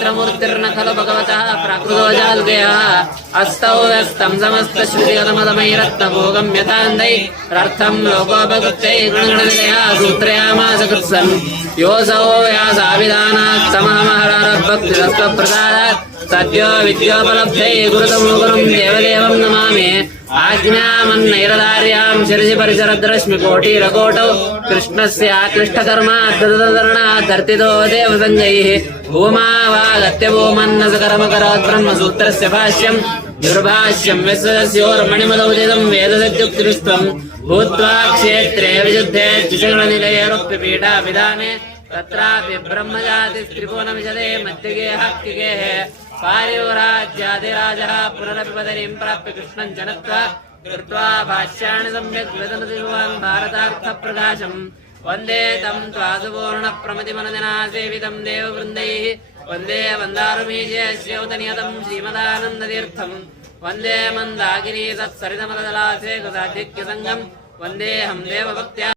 मात्रमूर्तिर्न खलु भगवतः प्राकृतो जाल्गयः अस्तौ व्यस्तं समस्तश्रुतिगतमदमैरत्नभोगं यथान्दै रर्थं लोकोपकृत्यै गुणगणनिलया सूत्रयामास कृत्सन् योऽसौ व्यासाभिधानात् समहमहरभक्तिरस्त्वप्रसादात् सद्यो विद्योपलब्धै गुरुतमो गुरुं देवदेवं नमामि आज्ञामन्नैरदार्यां शिरसि परिसरद्रश्मिकोटिरकोटौ कृष्णस्याक्लिष्टकर्माद्धर्तितो देवसञ्जैः भूमा वागत्यभूमन्नसकर्मकरात् ब्रह्मसूत्रस्य भाष्यं दुर्भाष्यं विश्वस्योर्मणिमदौदितं वेदसत्युक्तिरुस्त्वं भूत्वा क्षेत्रे विशुद्धे द्विशगणनिलयेरुक्तिपीठाभिधाने तत्रापि ब्रह्मजातिस्त्रिभुवनविशदे मध्यगेहाक्तिगेः पारिवराज्यादिराजः पुनरपि पदवीं प्राप्य कृष्णं जनत्वा कृत्वा भाष्याणि सम्यक् विदनतिभुवन् भारतार्थप्रकाशम् वन्दे तं त्वासुपूर्णप्रमतिमनजनासेवितं देववृन्दैः वन्दे वन्दारुमीजयस्यौतनियतं श्रीमदानन्दतीर्थम् वन्दे मन्दाकिनी तत्सरितमलदलासे कृताधिक्यसङ्गम् वन्देऽहं देवभक्त्या